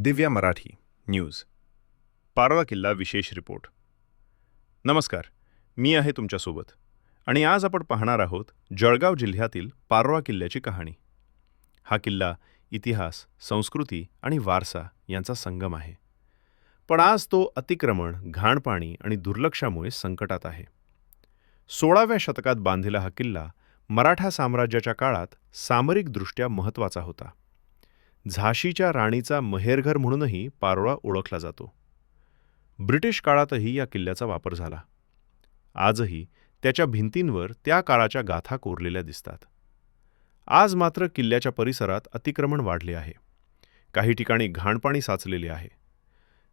Divya Marathi news. Parwa किल्ला विशेष report. नमस्कार मी आहे तुमच्यासोबत आणि आज आपण पाहणार आहोत जळगाव जिल्ह्यातील पारवा किल्ल्याची कहाणी. हा किल्ला इतिहास संस्कृती आणि वारसा यांचा संगम आहे. पण आज तो अतिक्रमण घाणपाणी आणि दुर्लक्षामुळे संकटात आहे. सोळाव्या शतकात बांधलेला हा किल्ला मराठा साम्राज्याच्या काळात सामरिकदृष्ट्या महत्त्वाचा होता. झाशीच्या राणीचा महेरघर म्हणूनही पारोळा ओळखला जातो. ब्रिटिश काळातही या किल्ल्याचा वापर झाला. आजही त्याच्या भिंतींवर त्या काळाच्या गाथा कोरलेल्या दिसतात. आज मात्र किल्ल्याच्या परिसरात अतिक्रमण वाढले आहे. काही ठिकाणी घाणपाणी साचलेले आहे.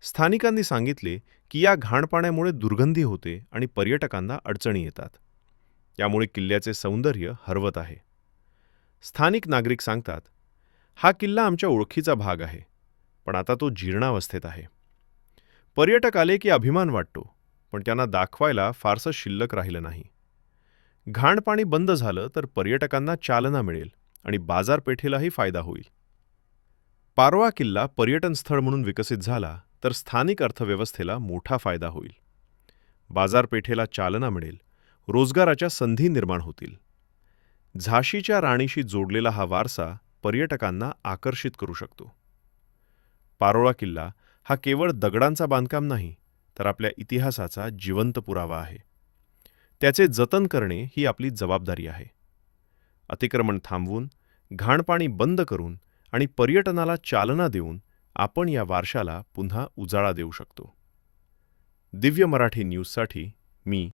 स्थानिकांनी सांगितले की या घाणपाण्यामुळे दुर्गंधी होते आणि पर्यटकांना अडचणी येतात. यामुळे किल्ल्याचे सौंदर्य हरवत आहे. स्थानिक नागरिक सांगतात हा किल्ला आमच्या ओळखीचा भाग आहे पण आता तो जीर्णावस्थेत आहे. पर्यटक आले की अभिमान वाटतो पण त्यांना दाखवायला फारसं शिल्लक राहिलं नाही. घाणपाणी बंद झालं तर पर्यटकांना चालना मिळेल आणि बाजारपेठेलाही फायदा होईल. पारवा किल्ला पर्यटन स्थळ म्हणून विकसित झाला तर स्थानिक अर्थव्यवस्थेला मोठा फायदा होईल. बाजारपेठेला चालना मिळेल रोजगाराच्या संधी निर्माण होतील. झाशीच्या राणीशी जोडलेला हा वारसा पर्यटकांना आकर्षित करू शकतो. पारोळा किल्ला हा केवळ दगडांचा बांधकाम नाही तर आपल्या इतिहासाचा जिवंत पुरावा आहे. त्याचे जतन करणे ही आपली जबाबदारी आहे. अतिक्रमण थांबवून घाणपाणी बंद करून आणि पर्यटनाला चालना देऊन आपण या वारशाला पुन्हा उजाळा देऊ शकतो. दिव्य मराठी न्यूजसाठी मी